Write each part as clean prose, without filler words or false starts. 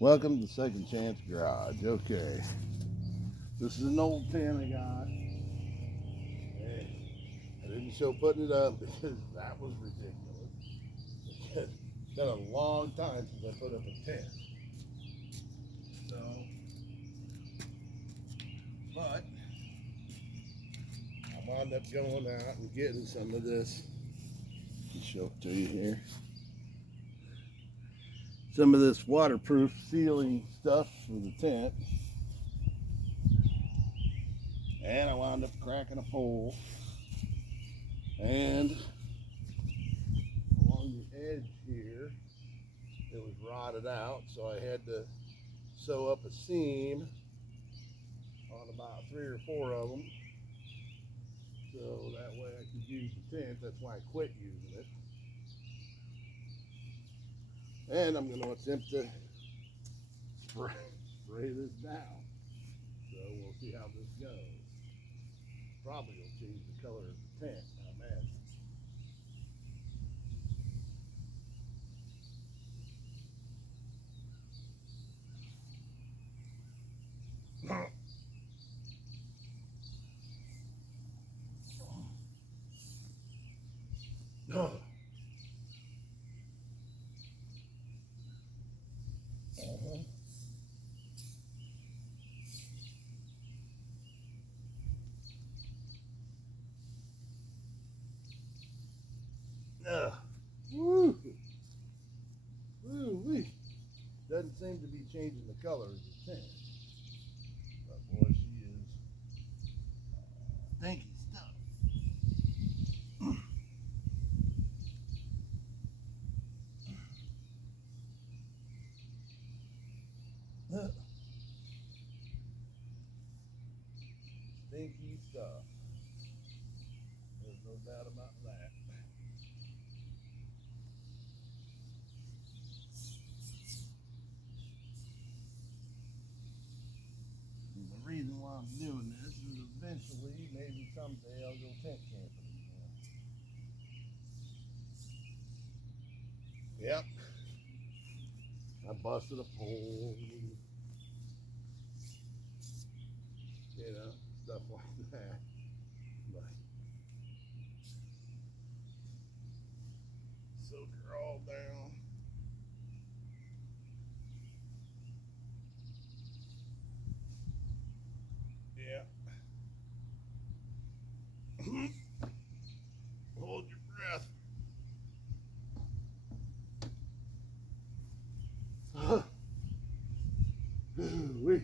Welcome to Second Chance Garage. Okay, this is an old tent I got. Hey, I didn't show putting it up because that was ridiculous. It's been a long time since I put up a tent. So, but I wound up going out and getting some of this. I'll show it to you here. Some of this waterproof sealing stuff for the tent. And I wound up cracking a pole. And along the edge here, it was rotted out, so I had to sew up a seam on about 3 or 4 of them, so that way I could use the tent. That's why I quit using it. And I'm going to attempt to spray this down, so we'll see how this goes. Probably will change the color of the tent, I imagine. Woo! Woo-wee. Doesn't seem to be changing the color of the tent. But boy, she is stinky stuff. Stinky stuff. There's no doubt about that. And the reason why I'm doing this is eventually, maybe someday, I'll go tent camping again. Yep. I busted a pole, stuff like that. But soak her all down. Yeah. Hold your breath. We.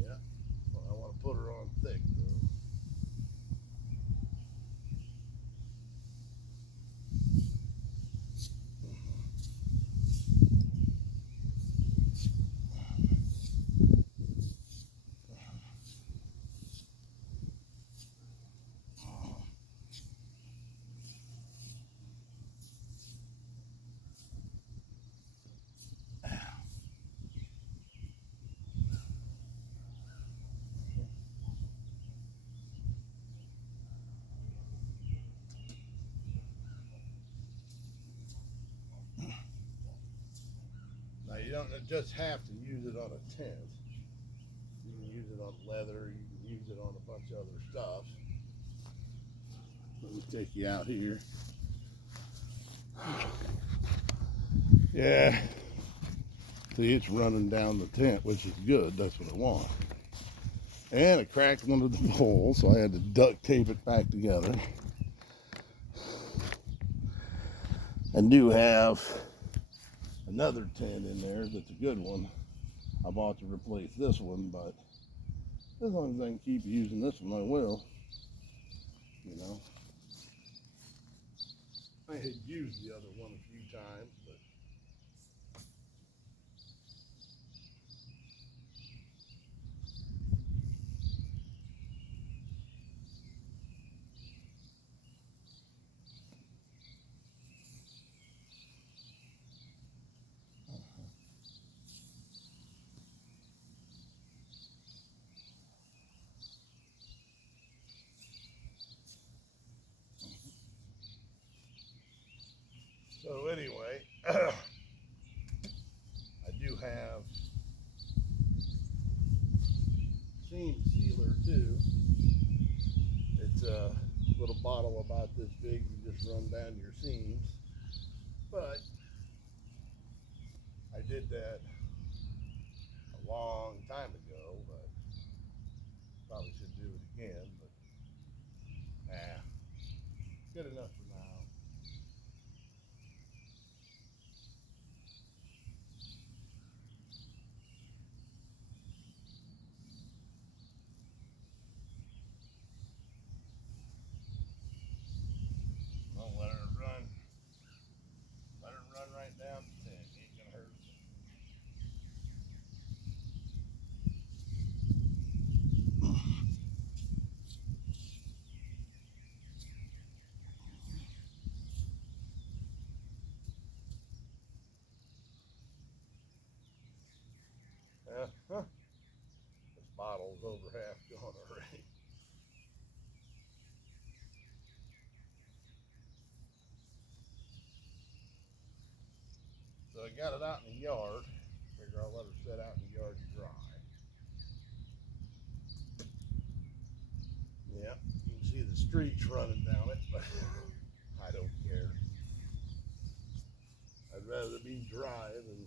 Yeah. Well, I want to put her on thick though. Now you don't just have to use it on a tent. You can use it on leather. You can use it on a bunch of other stuff. Let me take you out here. Yeah. See, it's running down the tent, which is good. That's what I want. And I cracked one of the poles, so I had to duct tape it back together. I do have another tent in there that's a good one. I bought to replace this one, but as long as I can keep using this one, I will. I had used the other one a few times, but So anyway, I do have seam sealer too. It's a little bottle about this big. You just run down your seams. But I did that a long time ago, but probably should do it again. But nah, good enough for now. I'll let her run. Let her run right down the 10. Ain't gonna hurt. Huh? This bottle's over half gone already. So I got it out in the yard. Figure I'll let her sit out in the yard to dry. Yeah, you can see the streaks running down it, but I don't care. I'd rather be dry than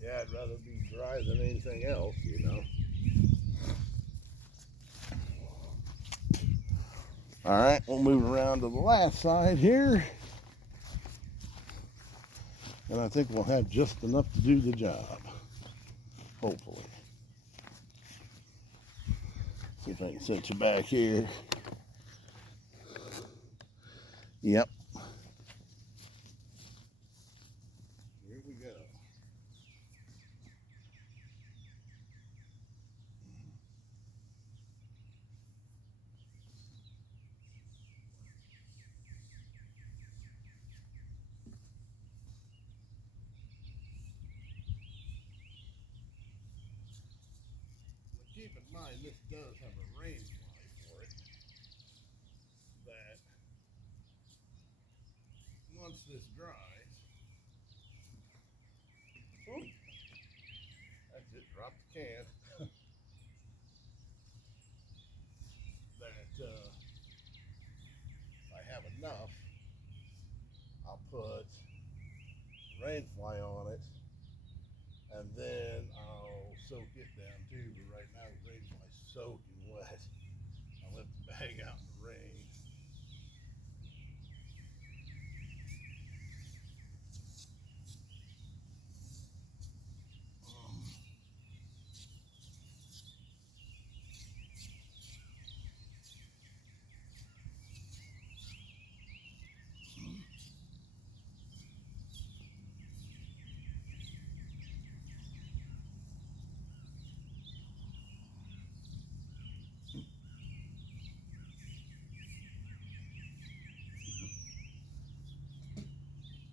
yeah, I'd rather be dry than anything else, you know. All right, we'll move around to the last side here. And I think we'll have just enough to do the job. Hopefully. See if I can set you back here. Yep. Here we go. Keep in mind, this does have a rain fly for it. That once this dries, oh, that's it, drop the can. That if I have enough, I'll put rain fly on it, and then I'll soak it down too. But right now the rain fly's soaking wet. I left the bag out in the rain.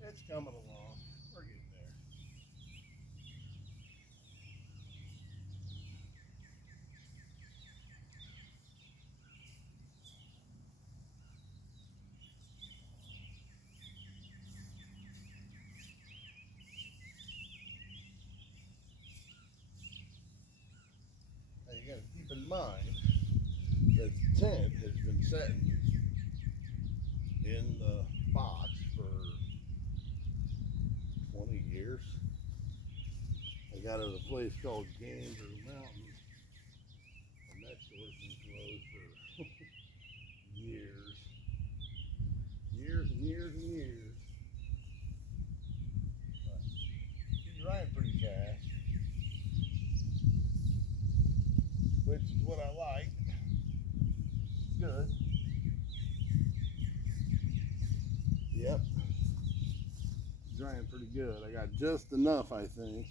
It's coming along. We're getting there. Now you got to keep in mind that the tent has been sitting in the box for 20 years. I got it at a place called Gander Mountain, and that store's been closed for years. Years and years and years. But she's drying pretty fast, which is what I like. Good. Yep. Drying pretty good. I got just enough, I think.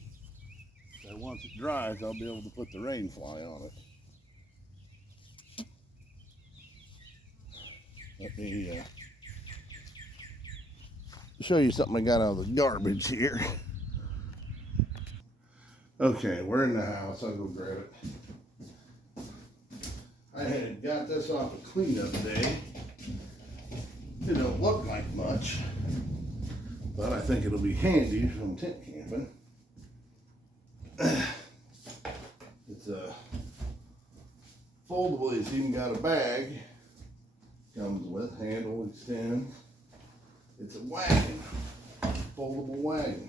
So once it dries, I'll be able to put the rain fly on it. Let me show you something I got out of the garbage here. Okay, we're in the house. I'll go grab it. I had got this off a cleanup day. It don't look like much, but I think it'll be handy from tent camping. It's a foldable. It's even got a bag. Comes with handle extends. It's a wagon, foldable wagon.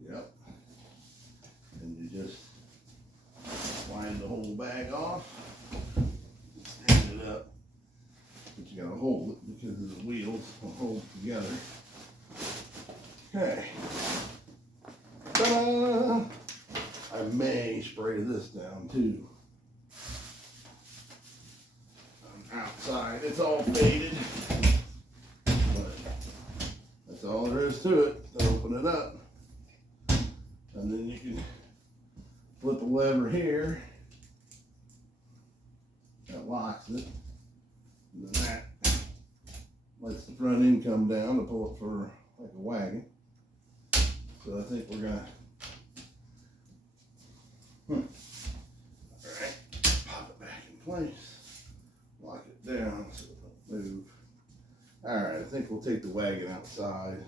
Yep. And you just slide the whole bag off, stand it up, but you gotta hold it because of the wheels will hold it together. Okay. Ta-da! I may spray this down too. Outside, it's all faded, but that's all there is to it. Open it up, and then you can flip a lever here that locks it, and then that lets the front end come down to pull it for like a wagon. So I think we're gonna all right, pop it back in place. Lock it down so it don't move. Alright, I think we'll take the wagon outside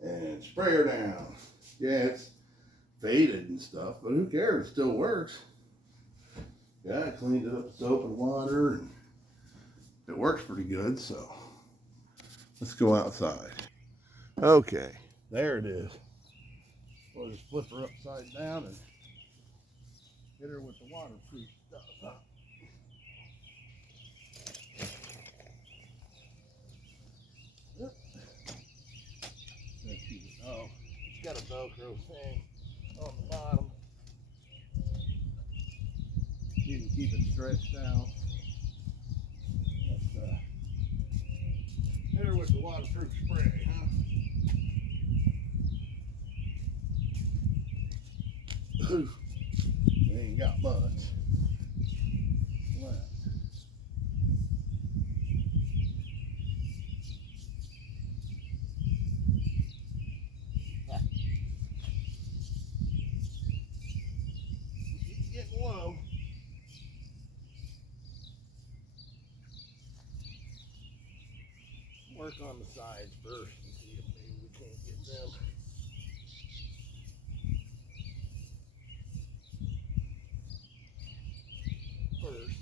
and spray her down. Yeah, it's faded and stuff, but who cares? It still works. Yeah, I cleaned it up with soap and water, and it works pretty good, so let's go outside. Okay, there it is. We'll just flip her upside down and hit her with the waterproof stuff. Oh, it's got a Velcro thing on the bottom. You can keep it stretched out. Let's hit her with the waterproof spray, huh? Ooh, we ain't got much left. It's getting low. Work on the sides first and see if maybe we can't get them. First.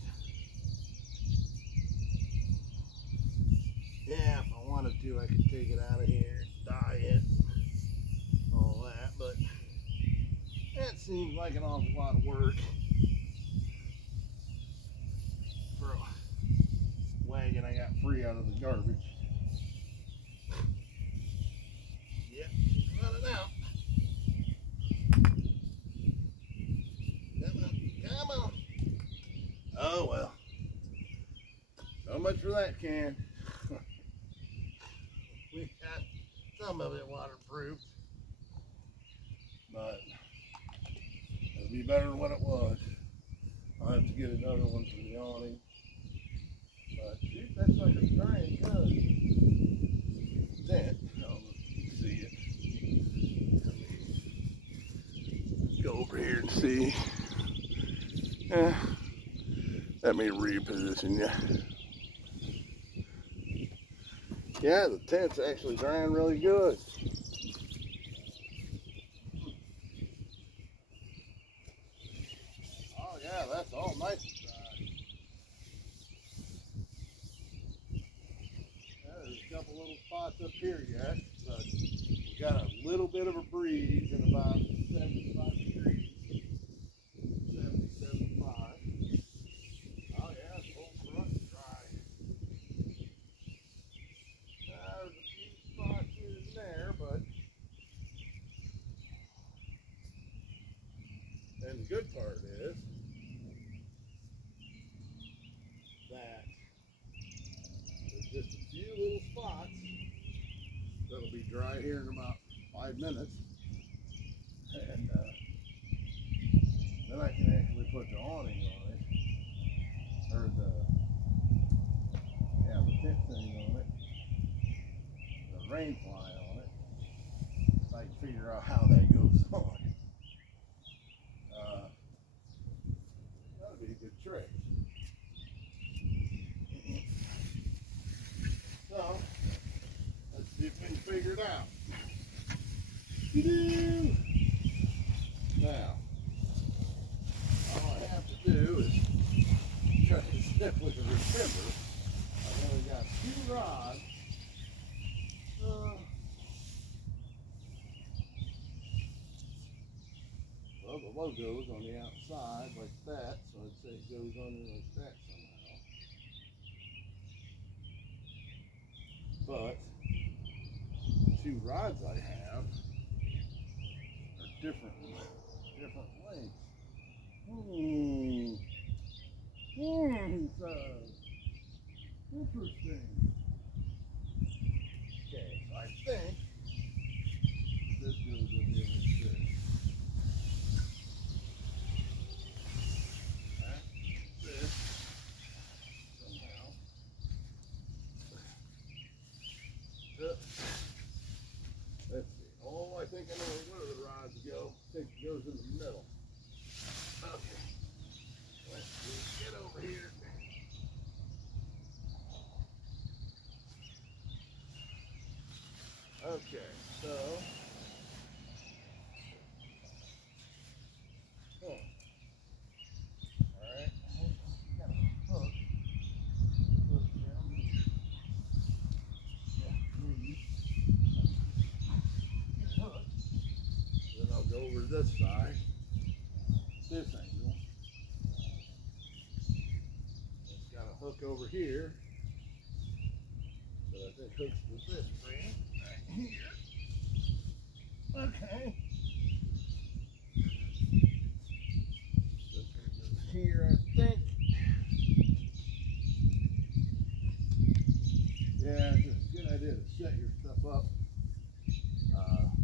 Yeah, if I wanted to, I could take it out of here and dye it, all that, but that seems like an awful lot of work for a wagon I got free out of the garbage. Yep, she's running out. Come on, come on. Oh well. So much for that can. We got some of it waterproof, but it'll be better than what it was. I'll have to get another one for the awning. But shoot, that sucker's drying good. Tent. I don't know if you can see it. Let me go over here and see. Let me reposition you. Yeah, the tent's actually drying really good. Oh yeah, that's all nice and dry. Yeah, there's a couple little spots up here yet, but we got a little bit of a breeze and about 75 degrees. 70, 75. Oh yeah, the whole front's dry. There's a few spots here and there, but and the good part is that there's just a few little spots that'll be dry here in about 5 minutes, and then I can actually put the awning on it, or the tent thing on it, the rain fly on it. If I can figure out how that goes on, that'd be a good trick. So let's see if we can figure it out. Now, all I have to do is try to snip with a receiver. I've only got 2 rods. Well, the logo's on the outside like that, so I'd say it goes under like that somehow. But the 2 rods I have are different lengths. So interesting. Okay, so I think this goes in here like this. This somehow. Let's see. Oh, I think I know where the rods go. I think it goes in the middle. Okay. Let's get over here. Okay, so alright, got a hook. Down here. Yeah, hook. Then I'll go over to this side. This angle. It's got a hook over here. That I think hooks with this ring right here. Okay. This one goes here, I think. Yeah, it's a good idea to set your stuff up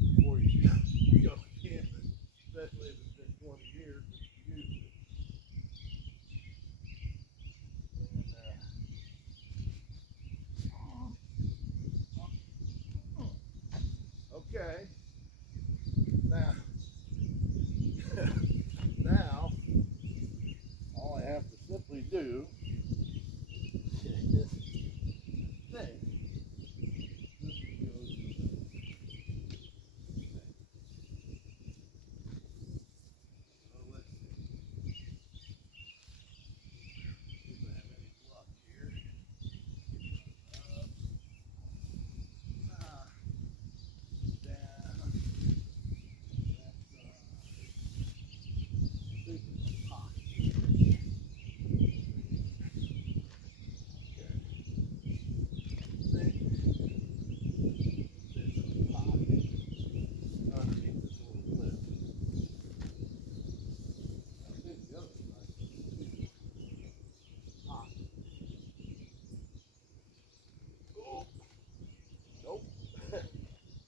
before you go camping, especially if it's been 20 years since you used it. Okay. Now, now, all I have to simply do is think.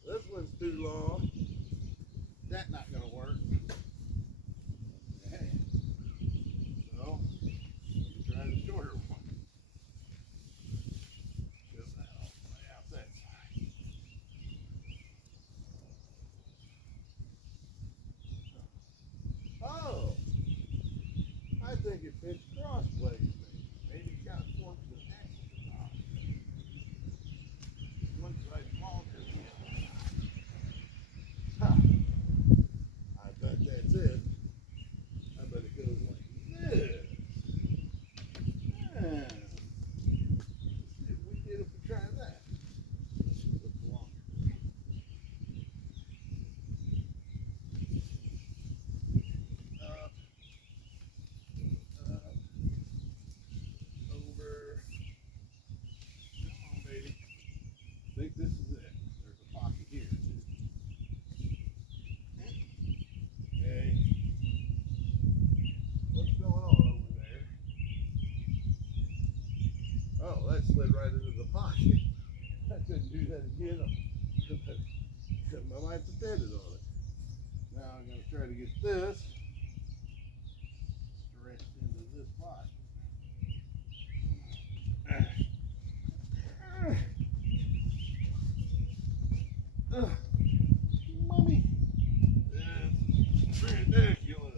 This one's too long. That's not going to work. Okay. So, try the shorter one. Shove that all the way out that side. Oh! I think it fits crossways. Maybe it's got a fork to the top. Looks like longer than the other. Huh. I bet that's it. I bet it goes like this. Yeah. Let's see if we did if we try that. Looks longer. Up. Over. Come on, baby. I think this is it. There's a pocket here. Okay. What's going on over there? Oh, that slid right into the pocket. I couldn't do that again. I might have depended on it. Now I'm going to try to get this stretched into this pocket. Mommy, that's ridiculous.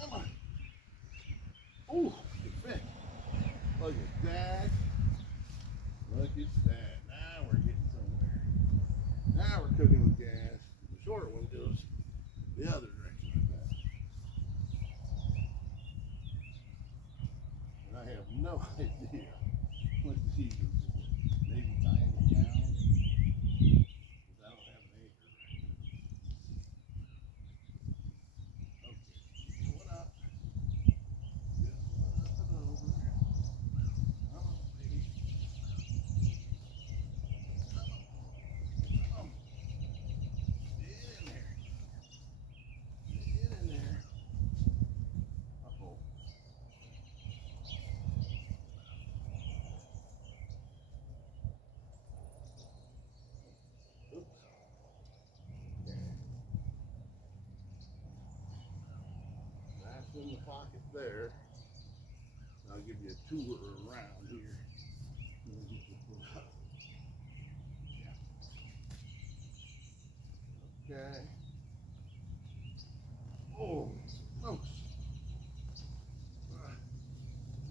Come on. Oh, it fit. Look at that. Look at that. Now we're getting somewhere. Now we're cooking with gas. The short one goes the other direction like that. And I have no idea what these are for. Maybe tying it down. Because I don't have an anchor right now. Okay, going up. Just up and over. Come on, baby. Come on. Get in there. Get in there. Uh-oh. Oops. That's in the pocket there. I'll give you a tour around here. Let me get this one up. Yeah. Okay. Oh, smokes.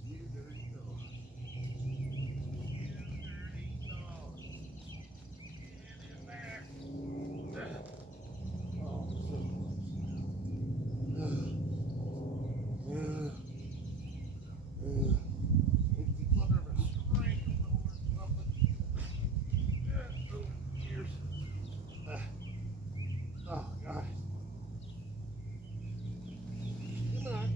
You dirty dog. You dirty dog. Get in there. Oh, so close. It's the thunder of a strangle or something. Over the years. Oh, God. Come on.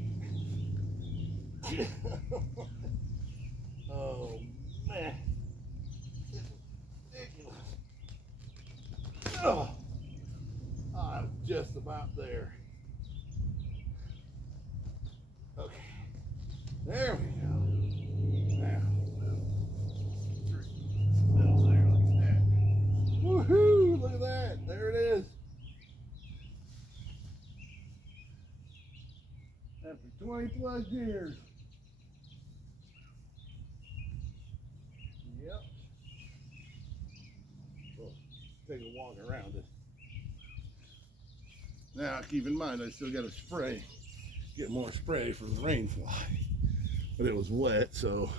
Oh, man. This is ridiculous. Oh, I'm just about there. Okay. There we go. Now, middle there, look at that. Woohoo! Look at that. There it is. After 20 plus years. Yep. Well, take a walk around it. Now, keep in mind, I still got to spray. Get more spray for the rain fly. But it was wet, so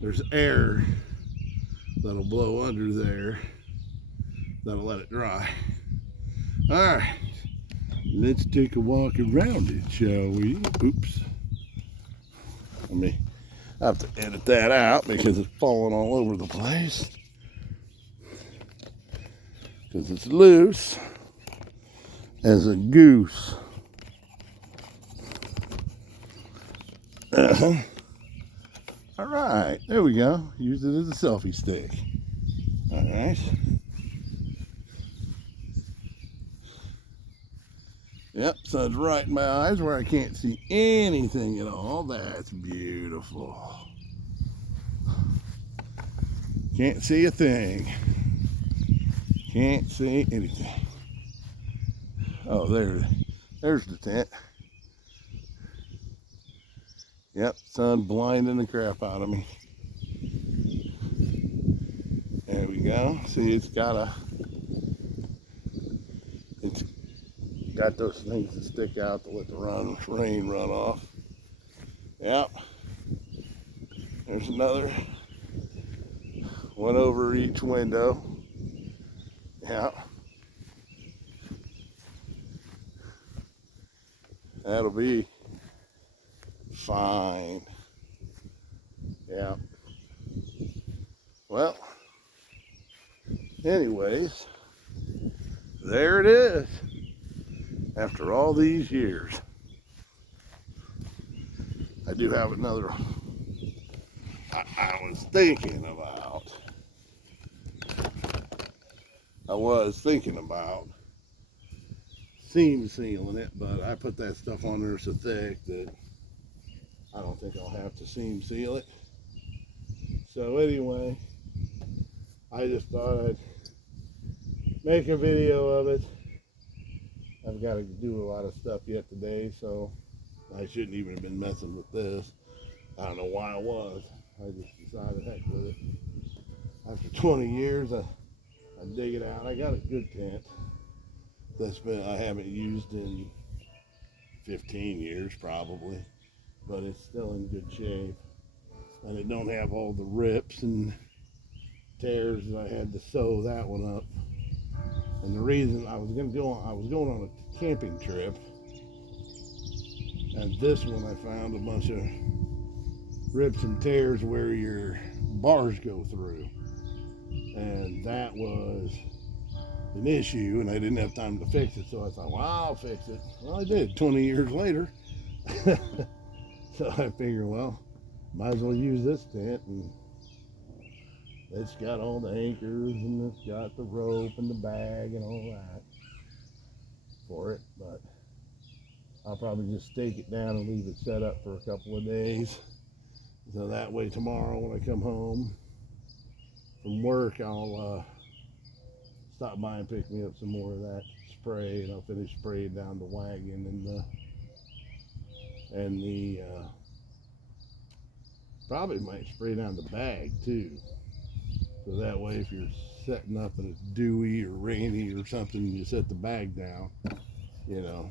there's air that'll blow under there. That'll let it dry. All right. Let's take a walk around it, shall we? Oops. I have to edit that out because it's falling all over the place. Because it's loose as a goose. All right, there we go. Use it as a selfie stick. All right. Yep, sun's right in my eyes where I can't see anything at all. That's beautiful. Can't see a thing. Can't see anything. Oh, there's the tent. Yep, sun blinding the crap out of me. There we go. See, it's got those things that stick out to let the rain run off. Yep. There's another one over each window. Yep. That'll be fine. Yeah. Well, anyways, there it is. After all these years, I do have another. I was thinking about seam sealing it, but I put that stuff on there so thick that I don't think I'll have to seam seal it. So anyway, I just thought I'd make a video of it. I've got to do a lot of stuff yet today, so I shouldn't even have been messing with this. I don't know why I was. I just decided, heck with it. After 20 years, I dig it out. I got a good tent I haven't used in 15 years probably, but it's still in good shape. And it don't have all the rips and tears that I had to sew that one up. And the reason I was going on a camping trip, and this one I found a bunch of rips and tears where your bars go through, and that was an issue, and I didn't have time to fix it. So I thought, well, I'll fix it. Well, I did 20 years later. So I figured, well, might as well use this tent, and it's got all the anchors, and it's got the rope and the bag and all that for it. But I'll probably just stake it down and leave it set up for a couple of days, so that way tomorrow when I come home from work, I'll stop by and pick me up some more of that spray, and I'll finish spraying down the wagon and the probably might spray down the bag too, so that way if you're setting up and it's dewy or rainy or something, you set the bag down, you know.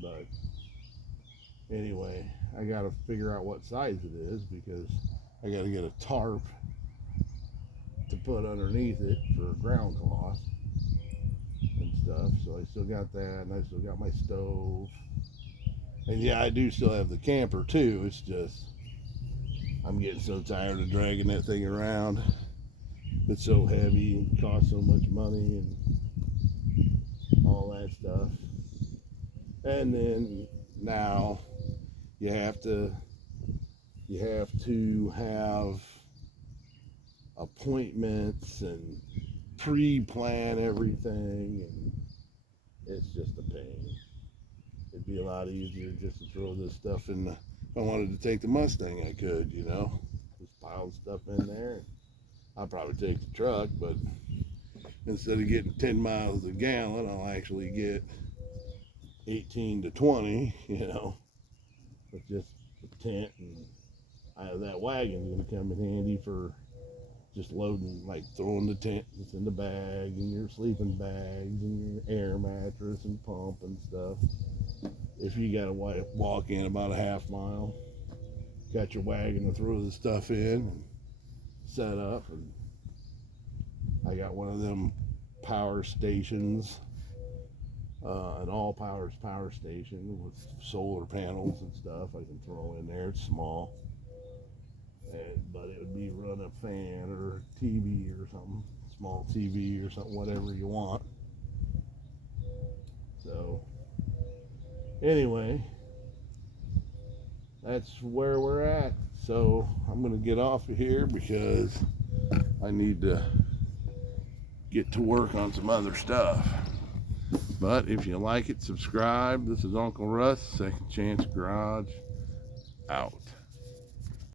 But anyway, I got to figure out what size it is, because I got to get a tarp to put underneath it for ground cloth and stuff. So I still got that, and I still got my stove. And yeah, I do still have the camper too. It's just I'm getting so tired of dragging that thing around. It's so heavy and costs so much money and all that stuff. And then now you have to have appointments and pre-plan everything, and it's just a pain. It'd be a lot easier just to throw this stuff in the, if I wanted to take the Mustang, I could, you know, just pile stuff in there. I'll probably take the truck, but instead of getting 10 miles a gallon, I'll actually get 18 to 20, you know, with just the tent. And that wagon's gonna come in handy for just loading, like throwing the tent that's in the bag and your sleeping bags and your air mattress and pump and stuff. If you gotta walk in about a half mile, got your wagon to throw the stuff in and set up. And I got one of them power stations, an all power station with solar panels and stuff I can throw in there. It's small, but it would be run a fan or TV or something, small TV or something, whatever you want. So anyway, that's where we're at. So I'm gonna get off of here because I need to get to work on some other stuff. But if you like it, subscribe. This is Uncle Russ, Second Chance Garage, out.